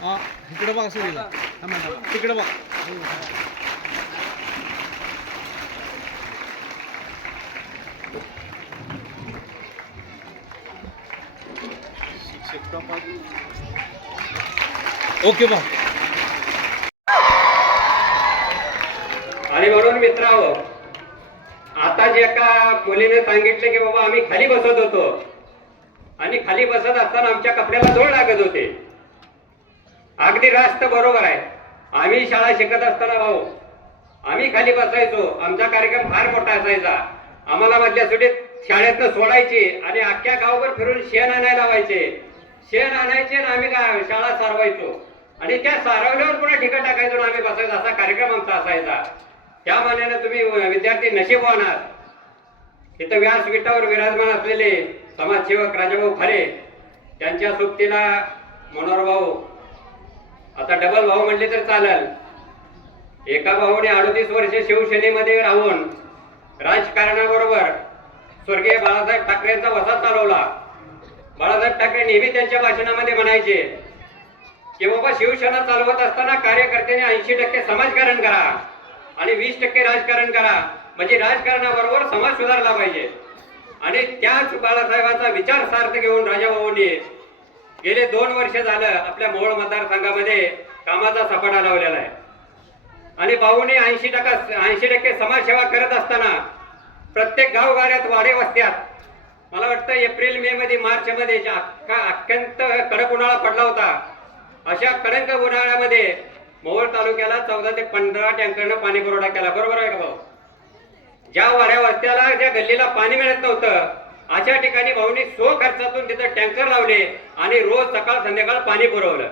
हा इकडे बघ सर तिकडे बघ. ओके बा आणि म्हणून मित्रांनो आता जे एका मुलीने सांगितलं की बाबा आम्ही खाली बसत होतो. आणि खाली बसत असताना आमच्या कपड्याला जोड लागत होते. अगदी रास्त बरोबर आहे. आम्ही शाळा शिकत असताना भाऊ आम्ही खाली बसायचो. आमचा कार्यक्रम फार मोठा असायचा. आम्हाला मधल्या सुटीत शाळेतनं सोडायची आणि अख्ख्या गावभर फिरून शेण आणायला लावायचे. शेण आणायचे आणि आम्ही काय शाळा सारवायचो. आणि त्या सारवल्यावर पुन्हा ठिकाण टाकायचो आणि आम्ही बसायचो. असा कार्यक्रम आमचा असायचा. त्या मानाने तुम्ही विद्यार्थी नशीब होणार इथं व्यासपीठावर विराजमान असलेले समाजसेवक राजाभाऊ खरे त्यांच्या सोबतीला मनोहर भाऊ आता डबल भाऊ म्हणले तर चालेल. एका भाऊने अडोतीस वर्ष शिवसेनेमध्ये राहून राजकारणाबरोबर स्वर्गीय बाळासाहेब ठाकरेंचा वसा चालवला. बाळासाहेब ठाकरे नेहमी त्यांच्या भाषणामध्ये म्हणायचे की बाबा शिवसेना चालवत असताना कार्यकर्त्यांनी ऐंशी टक्के समाजकारण करा आणि वीस टक्के राजकारण करा. म्हणजे राजकारणाबरोबर समाज सुधारला पाहिजे. आणि त्याच बाळासाहेबांचा विचार सार्थ घेऊन राजाभाऊंनी गेले दोन वर्ष झालं आपल्या मोहोळ मतदारसंघामध्ये कामाचा सपाटा लावलेला आहे. आणि भाऊने ऐंशी टक्का ऐंशी टक्के समाजसेवा करत असताना प्रत्येक गावगाड्यात वाडे वस्त्यात मला वाटतं एप्रिल मे मध्ये मार्च मध्ये अख्खा अत्यंत कडक उन्हाळा पडला होता अशा कडक उन्हाळ्यामध्ये मोहोळ तालुक्याला चौदा ते पंधरा टँकरनं पाणी पुरवठा केला. बरोबर आहे का भाऊ? ज्या वाड्या वस्त्याला ज्या गल्लीला पाणी मिळत नव्हतं अशा ठिकाणी भाऊनी स्व खर्चातून तिथं टँकर लावले आणि रोज सकाळ संध्याकाळ पाणी पुरवलं.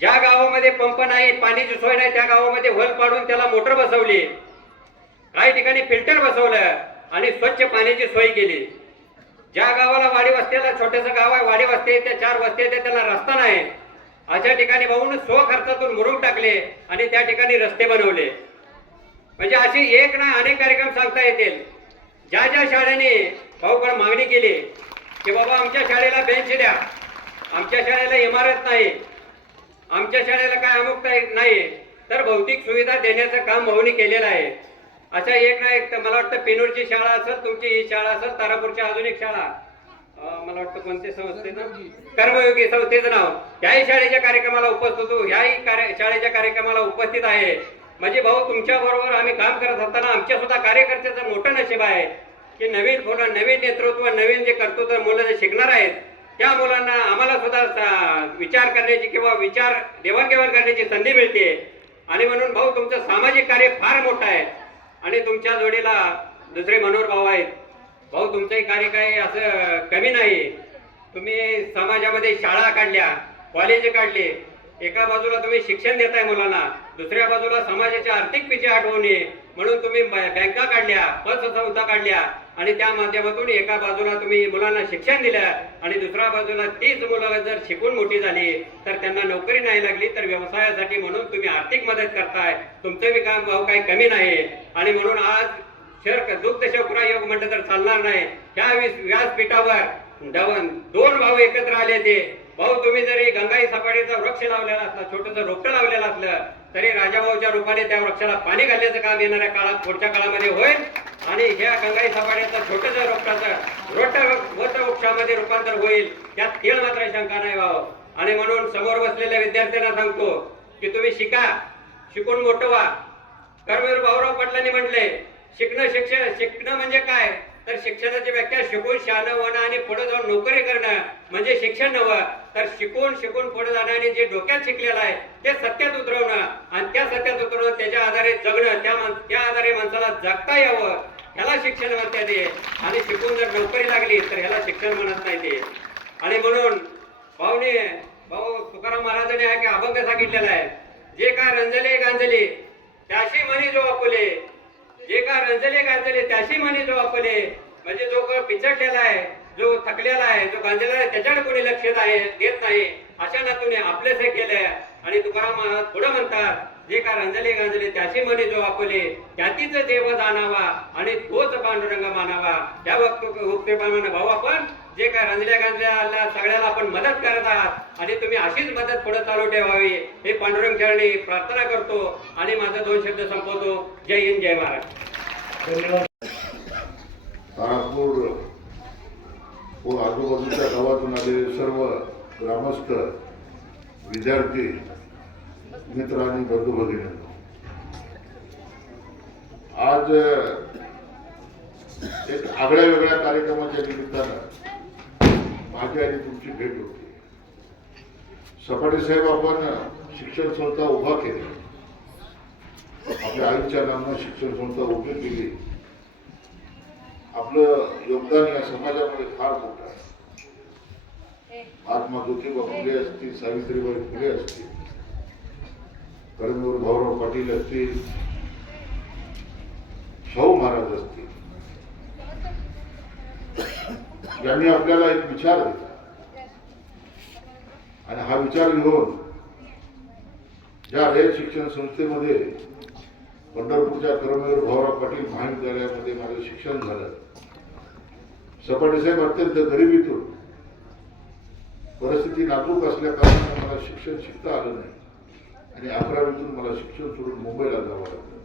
ज्या गावामध्ये पंप नाही पाण्याची सोय नाही त्या गावामध्ये होल पाडून त्याला मोटर बसवली. काही ठिकाणी फिल्टर बसवलं आणि स्वच्छ पाण्याची सोय केली. ज्या गावाला वाडी वस्त्याला छोटंसं गाव आहे वाडी वस्ती त्या चार वस्ती येते त्याला रस्ता नाही. अशा ठिकाणी भाऊन स्व खर्चातून मुरुम टाकले आणि त्या ठिकाणी रस्ते बनवले. म्हणजे असे एक ना अनेक कार्यक्रम सांगता येतील. ज्या ज्या शाळेने भाऊकडे मागणी केली की बाबा आमच्या शाळेला बेंच द्या. आमच्या शाळेला इमारत नाही. आमच्या शाळेला काय अमुक नाही. तर भौतिक सुविधा देण्याचं काम भाऊनी केलेलं आहे. अशा एक ना एक मला वाटतं पेनूरची शाळा असेल तुमची ही शाळा असेल तारापूरची अजून एक शाळा मला वाटतं कोणते संस्थेचं? कर्मयोगी. संस्थेचं नाव. याही शाळेच्या कार्यक्रमाला उपस्थित होतो ह्याही कार्य शाळेच्या कार्यक्रमाला उपस्थित आहे. म्हणजे भाऊ तुमच्या बरोबर आम्ही काम करत असताना आमच्या सुद्धा कार्यकर्त्याचं मोठं नशीब आहे की नवीन मुलं नवीन नेतृत्व नवीन जे कर्तृत्व मुलं जे शिकणार आहेत त्या मुलांना आम्हाला सुद्धा सा- विचार करण्याची किंवा विचार देवाणघेवाण करण्याची संधी मिळते. आणि म्हणून भाऊ तुमचं सामाजिक कार्य फार मोठं आहे. आणि तुमच्या जोडीला दुसरे मनोहर भाऊ आहेत. भाऊ तुमचंही कार्य काही असं कमी नाही. तुम्ही समाजामध्ये शाळा काढल्या कॉलेज काढले एका बाजूला तुम्ही शिक्षण देताय मुलांना दुसऱ्या बाजूला समाजाच्या आर्थिक पिछे हटवणे म्हणून तुम्ही बँका काढल्या पतसंस्था काढल्या आणि त्या माध्यमातून एका बाजूला तुम्ही मुलांना शिक्षण दिलं आणि दुसऱ्या बाजूला तीच मुलं जर शिकून मोठी झाली तर त्यांना नोकरी नाही लागली तर व्यवसायासाठी म्हणून तुम्ही आर्थिक मदत करताय. तुमचं बी काम भाऊ काही कमी नाही. आणि म्हणून आज शर्क दुग्ध शेवपुरा योग म्हटलं तर चालणार नाही. त्या व्यासपीठावर दोन भाऊ एकत्र आले ते. भाऊ तुम्ही जरी गंगाई सपाटीचा वृक्ष लावलेला असला छोटस रोपटं लावलेलं असलं तरी राजाभाऊच्या रूपाने त्या वृक्षाला पाणी घालण्याचं काम येणाऱ्या काळात पुढच्या काळामध्ये होईल. आणि ह्या गंगाई सपाट्याचं छोटस रोपटाचं रोट वट वृक्षामध्ये रूपांतर होईल. त्यात तेल मात्र शंका नाही भाऊ. आणि म्हणून समोर बसलेल्या विद्यार्थ्यांना सांगतो की तुम्ही शिका शिकून मोठं व्हा. कर्मवीर भाऊराव पाटलांनी म्हटले शिकणं शिक्षण शिकणं म्हणजे काय? तर शिक्षणाची व्याख्या शिकून शहाणं होणं आणि पुढे जाऊन नोकरी करणं म्हणजे शिक्षण नव्हं तर शिकून शिकून पुढे जाणं जे डोक्यात शिकलेलं आहे ते सत्यात उतरवणं आणि त्या सत्यात उतरवणं त्याच्या आधारे जगणं त्या मान- त्या आधारे माणसाला जगता यावं ह्याला शिक्षण म्हणता येते आणि शिकून जर नोकरी लागली तर ह्याला शिक्षण म्हणत नाही ते. आणि म्हणून भाऊने भाऊ तुकाराम महाराजांनी आहे की अभंग सांगितलेला आहे. जे काय रंजले गांजले त्याशी म्हणी जो आपुले जे काय रंजले गांजले त्याशी म्हणी जो आपुले म्हणजे जो कोण पिचडलेला आहे जो थकलेला आहे जो गांजलेला आहे त्याच्याकडे कोणी लक्ष देत नाही अशा नातूने हे केले आणि तुकाराम महाराज पुढे म्हणतात जे काय रंजले गांजले त्याशी मने जो आपले त्यातीच देव जाणावा आणि तोच पांडुरंग मानावा. त्या वक्तप्रमाणे भाऊ आपण जे काय रंजल्या गांजल्या सगळ्याला आपण मदत करत आहात आणि तुम्ही अशीच मदत पुढे चालू ठेवावी. हे पांडुरंग चरणी प्रार्थना करतो आणि माझा दोन शब्द संपवतो. जय हिंद जय महाराज व आजूबाजूच्या गावातून आलेले सर्व ग्रामस्थ विद्यार्थी मित्र आणि बंधू भगिनी. आज एक आगळ्या वेगळ्या कार्यक्रमाच्या निमित्तानं माझी आणि तुमची भेट होती. सपाटे साहेब आपण शिक्षण संस्था उभा केली. आपल्या आईच्या नावानं शिक्षण संस्था उभी केली. आपलं योगदान या समाजामध्ये फार मोठं आहे. महात्मा ज्योतिबा फुले असतील सावित्रीबाई फुले असतील कर्मवीर भाऊराव पाटील असतील शाहू महाराज असतील. यांनी आपल्याला एक विचार दिला. आणि हा विचार घेऊन ज्या रेल शिक्षण संस्थेमध्ये पंढरपूरच्या कर्मवीर भाऊराव पाटील महाविद्यालयामध्ये माझं शिक्षण झालं. सपाटे साहेब अत्यंत गरिबीतून परिस्थिती नाजूक असल्या कारणाने मला शिक्षण शिकता आलं नाही. आणि अकरावीतून मला शिक्षण सोडून मुंबईला जावं लागलं.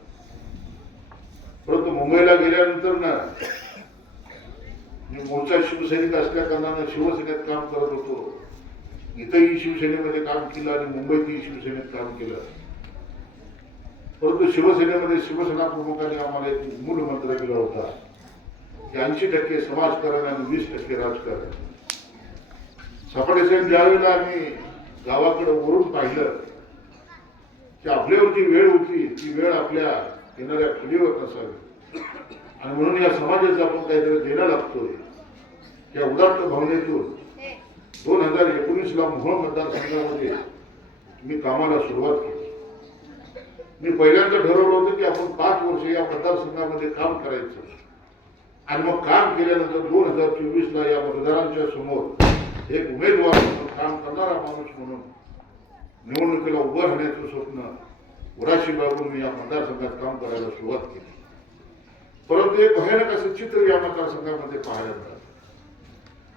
परंतु मुंबईला गेल्यानंतर ना मी मोर्चा शिवसैनिक असल्या कारणानं शिवसेनेत काम करत होतो. इथंही शिवसेनेमध्ये काम केलं आणि मुंबईतही शिवसेनेत काम केलं. परंतु शिवसेनेमध्ये शिवसेना प्रमुखांनी आम्हाला एक मूल मंत्र दिला होता. की ऐंशी टक्के समाजकारण आणि वीस टक्के राजकारण. सपाटे सेन ज्यावेळेला आम्ही गावाकडे वरून पाहिलं की आपल्यावरची वेळ होती ती वेळ आपल्या येणाऱ्या पिढीवर नसावी. आणि म्हणून या समाजाचं आपण काहीतरी देणं लागतोय. या उदात्त भावनेतून दोन हजार एकोणीसला मोहोळ मतदारसंघामध्ये मी कामाला सुरुवात केली. मी पहिल्यांदा ठरवलं होतं की आपण पाच वर्ष या मतदारसंघामध्ये काम करायचं. आणि मग काम केल्यानंतर दोन हजार चोवीसला या मतदारांच्या समोर एक उमेदवार म्हणून काम करणारा माणूस म्हणून निवडणुकीला उभं राहण्याचं स्वप्न उराशीबाबरून मी या मतदारसंघात काम करायला सुरुवात केली. परंतु एक भयानक असं चित्र या मतदारसंघामध्ये पाहायला मिळालं.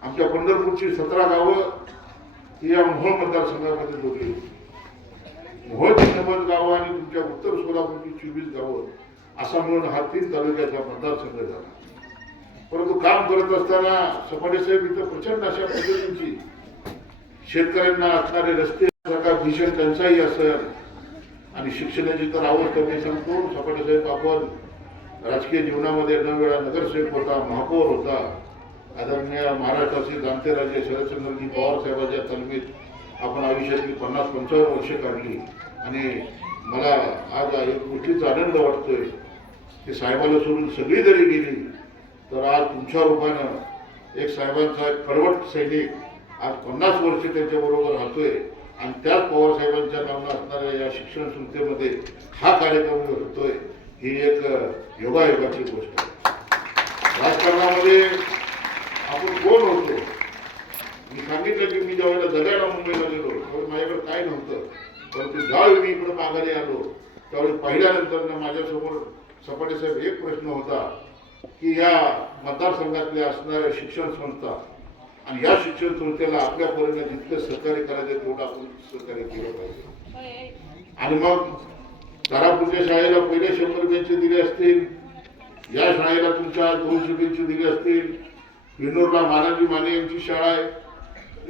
आमच्या पंढरपूरची सतरा गावं ही या मोहोळ मतदारसंघामध्ये जोडली होती. मोहोळची नव्वद गावं आणि तुमच्या उत्तर सोलापूरची चोवीस गावं असा मिळून हा तीन तालुक्याचा मतदारसंघ झाला. परंतु काम करत असताना सपाटे साहेब इथं प्रचंड अशा पद्धतीची शेतकऱ्यांना असणारे रस्ते भीषण टंचाई असेल आणि शिक्षणाची तर आवड त्यांनी सांगतो सपाटे साहेब आपण राजकीय जीवनामध्ये न वेळा नगरसेवक होता महापौर होता. आदरणीय महाराष्ट्राचे जाणते राजे शरदचंद्रजी पवार साहेबांच्या तालमीत आपण आयुष्यातली पन्नास पंचावन्न वर्षे काढली. आणि मला आज एक गोष्टीचा आनंद वाटतोय. की साहेबाला सोडून सगळी जरी गेली तर आज तुमच्या रूपानं एक साहेबांचा एक कडवट सैनिक आज पन्नास वर्ष त्यांच्याबरोबर राहतोय. आणि त्याच पवार साहेबांच्या नावानं असणाऱ्या या शिक्षण संस्थेमध्ये हा कार्यक्रम होतोय. ही एक योगायोगाची गोष्ट आहे. राजकारणामध्ये आपण कोण होतो? मी सांगितलं की मी ज्यावेळेला दर्याला मुंबईला गेलो त्यावेळी माझ्याकडे काय नव्हतं. परंतु ज्यावेळी मी इकडे माघारी आलो त्यावेळी पाहिल्यानंतर माझ्यासमोर सपाटे साहेब एक प्रश्न होता की या मतदारसंघातल्या असणाऱ्या शिक्षण संस्था आणि या शिक्षण संस्थेला आपल्या जितकं सहकार्य करायचं तेवढं आपण सहकार्य केलं पाहिजे. आणि मग तारापूरच्या शाळेला पहिले शंभर बेंच दिले असतील या शाळेला तुमच्या दोनशे बेंच दिले असतील. विनोरला मानाजी माने यांची शाळा आहे.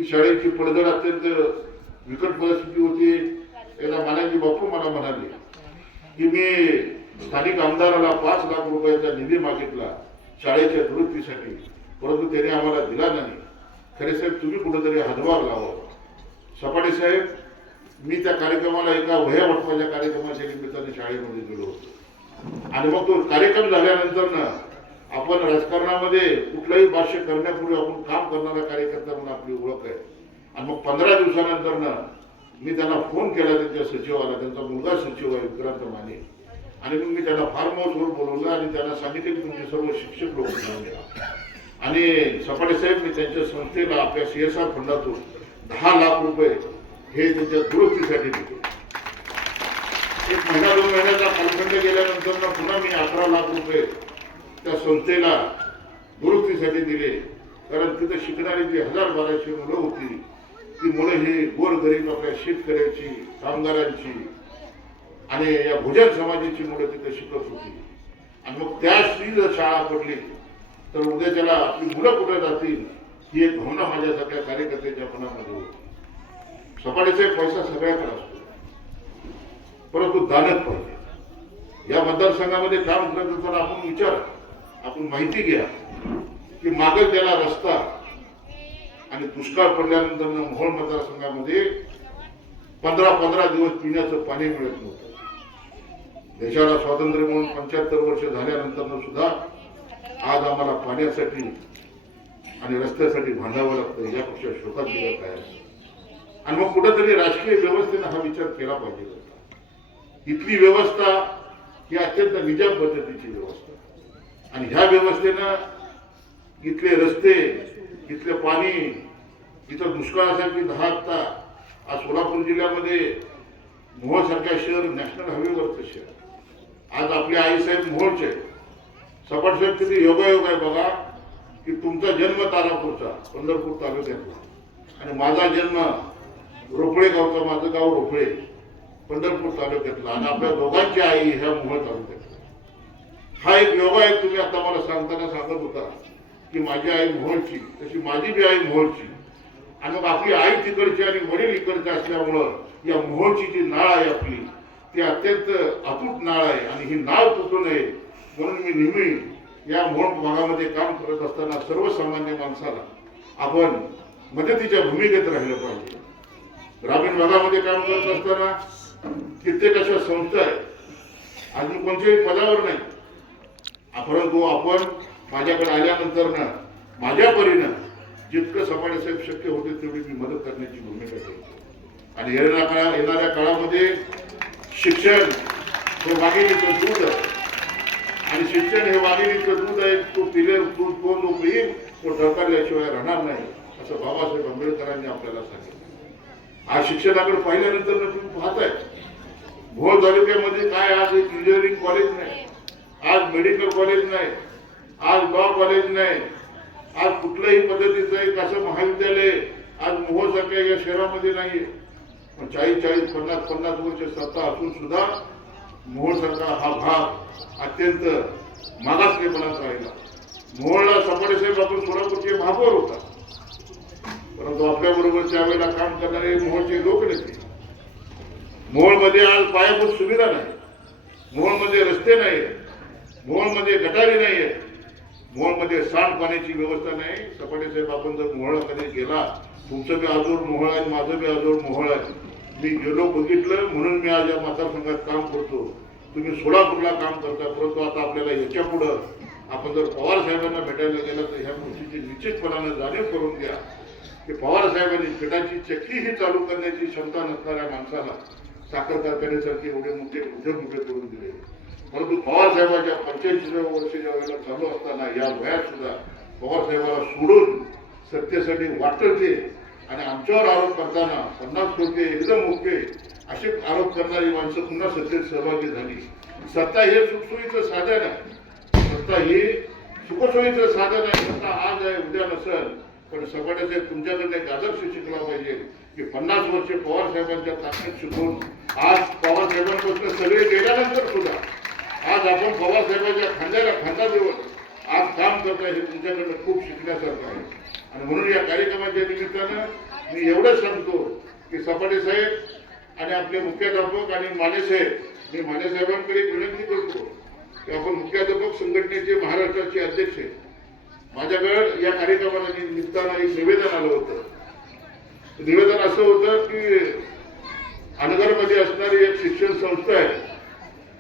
शाळेची पडझड अत्यंत विकट परिस्थिती होती. एकदा मानाजी बापू मला म्हणाले की मी स्थानिक आमदाराला पाच लाख रुपयाचा निधी मागितला शाळेच्या दुरुस्तीसाठी परंतु त्याने आम्हाला दिला नाही. खरे साहेब तुम्ही कुठेतरी हातभार लावा. सपाटे साहेब मी त्या कार्यक्रमाला एका वह्या वाटपाच्या कार्यक्रमाच्या निमित्ताने शाळेमध्ये गेलो होतो. आणि मग तो कार्यक्रम झाल्यानंतर ना आपण राजकारणामध्ये कुठलंही भाष्य करण्यापूर्वी आपण काम करणारा कार्यकर्ता म्हणून आपली ओळख आहे. आणि मग पंधरा दिवसानंतर ना मी त्यांना फोन केला त्यांच्या सचिवाला त्यांचा मुलगा सचिव आहे विक्रांत माने. आणि मग मी त्यांना फार्म हाऊसवर बोलवलं आणि त्यांना सांगितलं की तुमचे सर्व शिक्षक लोक घेऊन आणि सपाटे साहेब मी त्यांच्या संस्थेला आपल्या सी एस आर फंडातून दहा लाख रुपये हे त्यांच्या दुरुस्तीसाठी देतो. एक महिना दोन महिन्याचा कालखंड गेल्यानंतर ना पुन्हा मी अकरा लाख रुपये त्या संस्थेला दुरुस्तीसाठी दिले. कारण तिथं शिकणारी जी हजार बाराशे मुलं होती ती मुलं ही गोरगरीब आपल्या शेतकऱ्याची कामगारांची आणि या भुजन समाजाची मुलं तिथं शिकत होती. आणि मग त्याची जर शाळा पडली तर उद्या त्याला आपली मुलं कुठे जातील ही एक भावना माझ्यासारख्या कार्यकर्त्याच्या मनामध्ये होती. सपाटीचा पैसा सगळ्याकडे असतो. परंतु दानत पाहिजे. या मतदारसंघामध्ये काम करत असताना आपण विचार. आपण माहिती घ्या की मागे त्याला रस्ता आणि दुष्काळ पडल्यानंतर मोहोळ मतदारसंघामध्ये पंधरा पंधरा दिवस पिण्याचं पाणी मिळत नव्हतं. देशाला स्वातंत्र्य म्हणून पंच्याहत्तर वर्ष झाल्यानंतर सुद्धा आज आम्हाला पाण्यासाठी आणि रस्त्यासाठी भांडावं लागतं यापेक्षा शोकात गेलं काय असतं. आणि मग कुठेतरी राजकीय व्यवस्थेनं हा विचार केला पाहिजे होता. इथली व्यवस्था ही अत्यंत निजाम पद्धतीची व्यवस्था. आणि ह्या व्यवस्थेनं इथले रस्ते इथले पाणी इथं दुष्काळासाठी दहा हप्ता आज सोलापूर जिल्ह्यामध्ये मोहोळसारख्या शहर नॅशनल हायवेवरचं शहर. आज आपले आईसाहेब मोहोळचे आहेत. सपाट साहेब किती योगायोग आहे बघा की तुमचा जन्म तारापूरचा पंढरपूर तालुक्यातला. आणि माझा जन्म रोपळे गावचा माझं गाव रोपळे पंढरपूर तालुक्यातला. आणि आपल्या दोघांची आई ह्या मोहोळ तालुक्यात. हा एक योगा आहे तुम्ही आता मला सांगताना सांगत होता की माझी आई मोहोळची तशी माझी बी आई मोहोळची आणि आपली आई तिकडची आणि वडील इकडचे असल्यामुळं या मोहोळची जी नाळ आहे आपली ती अत्यंत अतूट नाळ आहे आणि ही नाळ तुटू नये म्हणून मी नेहमी या मोहोळ भागामध्ये काम करत असताना सर्वसामान्य माणसाला आपण मदतीच्या भूमिकेत राहिलं पाहिजे. ग्रामीण भागामध्ये काम करत असताना कित्येक अशा संस्था आहेत. अजून कोणत्याही पदावर नाही. परंतु आपण माझ्याकडे आल्यानंतर ना माझ्या परीनं जितकं समाजासाहेब शक्य होते तेवढी मी मदत करण्याची भूमिका केली आणि येणाऱ्या काळा येणाऱ्या काळामध्ये शिक्षण हे वाघिणीचं दूध आहे. आणि शिक्षण हे वाघिणीचं दूध आहे तो पिले दूध तो लोक येईल तो ढळकाळल्याशिवाय राहणार नाही असं बाबासाहेब आंबेडकरांनी आपल्याला सांगितलं. आज शिक्षणाकडे पाहिल्यानंतर तुम्ही पाहताय. भोर तालुक्यामध्ये काय आज एक इंजिनिअरिंग कॉलेज नाही. आज मेडिकल कॉलेज नाही आज लॉ कॉलेज नाही आज कुठल्याही पद्धतीचं एक असं महाविद्यालय आज मोहोसारख्या या शहरामध्ये नाहीये. पण चाळीस चाळीस पन्नास पन्नास वर्ष सत्ता असून सुद्धा मोहोळसारखा हा भाग अत्यंत मागासलेपणात राहिला. मोहोळला सपाटे साहेब आपण सोलापूरचे महापौर होता. परंतु आपल्याबरोबर त्यावेळेला काम करणारे मोहोळचे लोक नेते. मोहोळमध्ये आज पायाभूत सुविधा नाही. मोहोळमध्ये रस्ते नाही मोहोळमध्ये गटारी नाही आहे मोहोळमध्ये सांडपाण्याची व्यवस्था नाही. सपाटे साहेब आपण जर मोहळामध्ये गेला तुमचं बी आजोर मोहळ आहे माझं बी आजोर मोहळ आहे. मी गेलो बघितलं म्हणून मी आज या मतदारसंघात काम करतो. तुम्ही सोलापूरला काम करता परंतु आता आपल्याला याच्या पुढं आपण जर पवार साहेबांना भेटायला गेलं तर ह्या गोष्टीची निश्चितपणानं जाणीव करून द्या की पवार साहेबांनी पिठाची चक्की ही चालू करण्याची क्षमता नसणाऱ्या माणसाला साखर कारखान्यासारखे एवढे मोठे उद्योग उभे करून दिले. परंतु पवारसाहेबांच्या पंच्याऐंशी वर्षाच्या वेळेला चालू असताना या वयात सुद्धा पवारसाहेबाला सोडून सत्तेसाठी वाटते आणि आमच्यावर आरोप करताना पन्नास कोटी एकदम ओके असे आरोप करणारी माणसं पुन्हा सत्तेत सहभागी झाली सत्ता हे सुखसोयीचं साधन आहे सत्ता हे सुखसोयीचं साधन आहे सत्ता आज आहे उद्या नसेल पण सगळ्यांचे तुमच्याकडे एक आदर्श शिकला पाहिजे की पन्नास वर्ष पवारसाहेबांच्या ताकद शिकून आज पवारसाहेबांपासून सगळे गेल्यानंतर सुद्धा आज आपण बाबासाहेबांच्या खांद्याला खांदा देऊन आज काम करतोय हे तुमच्याकडनं खूप शिकण्यासारखं आहे. आणि म्हणून या कार्यक्रमाच्या निमित्तानं मी एवढंच सांगतो की सपाटे साहेब आणि आपले मुख्याध्यापक आणि माने साहेब मी माने साहेबांकडे विनंती करतो की आपण मुख्याध्यापक संघटनेचे महाराष्ट्राचे अध्यक्ष आहे माझ्याकडं या कार्यक्रमाला निमित्तानं एक निवेदन आलं होतं. निवेदन असं होतं की अनगरमध्ये असणारी एक शिक्षण संस्था आहे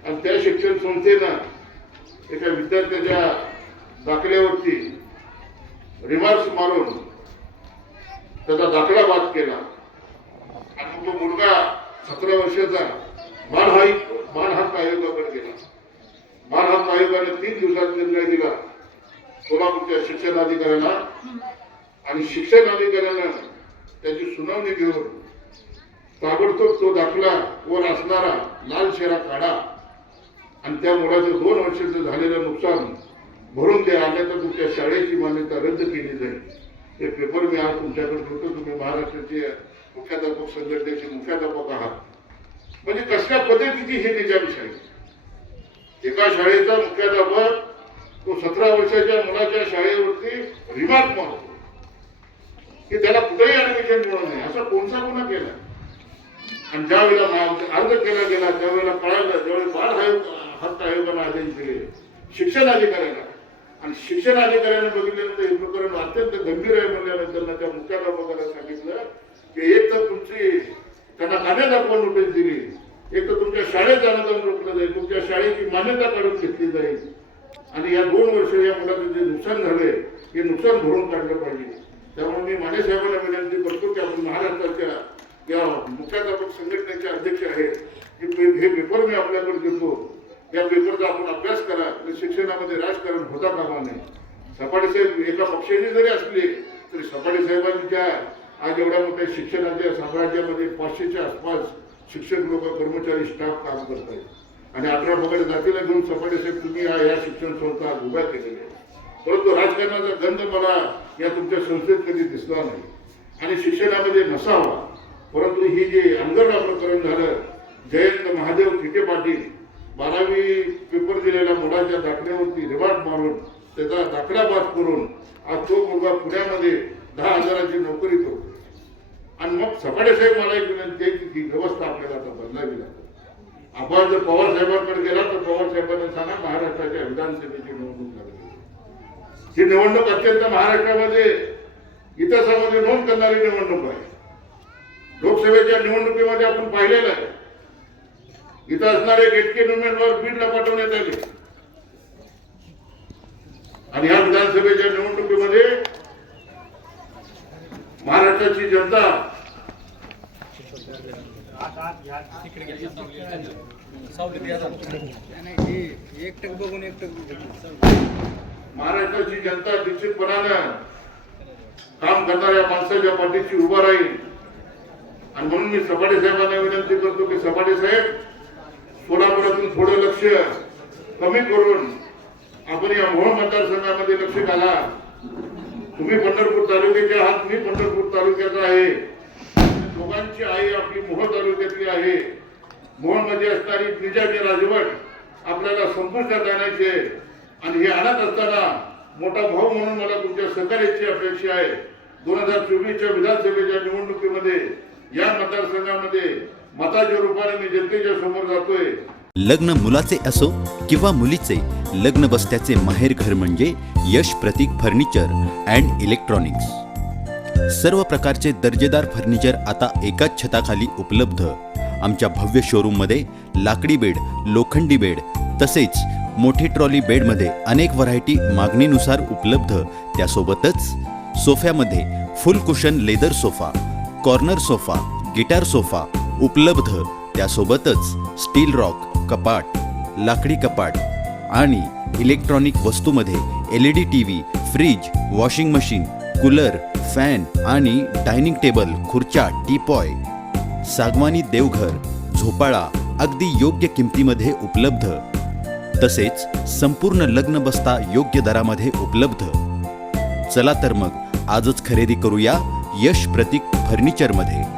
आणि त्या शिक्षण संस्थेनं एका विद्यार्थ्याच्या दाखल्यावरती रिमार्क्स मारून त्याचा दाखला बाद केला. आणि तो मुलगा सतरा वर्षाचा मानहाई मानहाक आयोगाकडे गेला. मानहाक आयोगाने तीन दिवसात निर्णय दिला सोलापूरच्या शिक्षण अधिकाऱ्याला. आणि शिक्षण अधिकाऱ्यानं त्याची सुनावणी घेऊन ताबडतोब तो दाखला वर असणारा लाल शेरा काढा. आणि त्या मुलाचं दोन वर्षाचं झालेलं नुकसान भरून ते आल्या तर तुमच्या शाळेची मान्यता रद्द केली जाईल. हे पेपर मी आज तुमच्याकडे ठेवतो. तुम्ही महाराष्ट्राचे मुख्याध्यापक संघटनेचे मुख्याध्यापक आहात. म्हणजे कसल्या पद्धतीची हे निजामशाही एका शाळेचा मुख्याध्यापक तो सतरा वर्षाच्या मुलाच्या शाळेवरती रिमार्क मारतो. की त्याला कुठेही ऍडमिशन मिळत नाही. असा कोणता गुन्हा केला? आणि ज्या वेळेला अर्ज केला गेला त्यावेळेला कळालं ज्यावेळी बाळ आयोग हक्क आयोगाने आदेश दिले शिक्षण अधिकाऱ्यांना. आणि शिक्षण अधिकाऱ्यांना बघितल्यानंतर हे प्रकरण अत्यंत गंभीर आहे म्हणल्यानंतर ना त्या मुख्याध्यापकाला सांगितलं की एक तर तुमची त्यांना काने दाखवा नोटीस दिली. एक तर तुमच्या शाळेत जाण्याचा रोखलं जाईल. तुमच्या शाळेची मान्यता काढून घेतली जाईल. आणि या दोन वर्ष या मुलाचं जे नुकसान झाले हे नुकसान भरून काढलं पाहिजे. त्यामुळे मी माने साहेबांना विनंती करतो की आपण महाराष्ट्राच्या या मुख्याध्यापक संघटनेचे अध्यक्ष आहेत. हे हे पेपर मी आपल्याकडे देतो. या पेपरचा आपण अभ्यास करा तर शिक्षणामध्ये राजकारण होता कामा नाही सपाटे साहेब एका पक्षाने जरी असले तरी सपाटे साहेबांच्या आज एवढ्या मोठ्या शिक्षणाच्या साम्राज्यामध्ये पाचशेच्या आसपास शिक्षक लोक कर्मचारी स्टाफ काम करत आहेत आणि अठरा पगड जातीला घेऊन सपाटे साहेब तुम्ही या या शिक्षण संस्था आज उभ्या केलेल्या आहेत. परंतु राजकारणाचा गंध मला या तुमच्या संस्थेत कधी दिसला नाही. आणि शिक्षणामध्ये नसावा. परंतु ही जे अंगरडा प्रकरण झालं जयंत महादेव थिटे पाटील बारावी पेपर दिलेल्या मुलाच्या दाखल्यावरती रिमार्क मारून त्याचा दाखला बाद करून आज तो मुलगा पुण्यामध्ये दहा हजाराची नोकरी तो आणि मग सपाटे साहेब मला एक विनंती आहे की ती व्यवस्था आपल्याला आता बदलावी लागते. आपण जर पवार साहेबांकडे गेला तर पवार साहेबांना सांगा महाराष्ट्राच्या विधानसभेची निवडणूक लागली ही निवडणूक अत्यंत महाराष्ट्रामध्ये इतिहासामध्ये नोंद करणारी निवडणूक आहे. लोकसभेच्या निवडणुकीमध्ये आपण पाहिलेलं आहे. इथं असणारे गेटके उमेदवार बीडला पाठवण्यात आले. आणि या विधानसभेच्या निवडणुकीमध्ये महाराष्ट्राची जनता महाराष्ट्राची जनता निश्चितपणानं काम करणाऱ्या माणसाच्या पाठीशी उभा राहील. आणि म्हणून मी सपाटे साहेबांना विनंती करतो की सपाटे साहेब कोल्हापुरातून थोडं लक्ष कमी करून आपण या मोह मतदारसंघामध्ये लक्ष घाला. तुम्ही पंढरपूर तालुक्याचे आहात मी पंढरपूर तालुक्याचा आहे. दोघांची आई आपली मोह तालुक्यातली आहे. मोहमध्ये असणारी निजामी राजवट आपल्याला संपुष्टात आणायची आहे. आणि हे आणत असताना मोठा भाऊ म्हणून मला तुमच्या सहकार्याची अपेक्षा आहे. दोन हजार चोवीसच्या विधानसभेच्या निवडणुकीमध्ये या मतदारसंघामध्ये मताच्या रूपाने मी जनतेच्या समोर जातोय. लग्न मुलाचे असो किंवा मुलीचे लग्न बसत्याचे माहेर घर म्हणजे Yash Pratik furniture and electronics. सर्व प्रकारचे दर्जेदार फर्निचर आता एकाच छताखाली उपलब्ध. आमच्या भव्य शोरूममध्ये लाकडी बेड लोखंडी बेड तसेच मोठी ट्रॉली बेडमध्ये अनेक व्हरायटी मागणीनुसार उपलब्ध. त्यासोबतच सोफ्यामध्ये full cushion leather sofa corner sofa guitar sofa उपलब्ध त्यासोबतच स्टील रॉक कपाट लाकडी कपाट आणि electronic वस्तूमध्ये L E D T V fridge washing machine cooler fan आणि डायनिंग टेबल खुर्च्या टीपॉय सागवानी देवघर झोपाळा अगदी योग्य किमतीमध्ये उपलब्ध. तसेच संपूर्ण लग्न बसता योग्य दरामध्ये उपलब्ध. चला तर मग आजच खरेदी करूया यश प्रतीक फर्निचरमध्ये.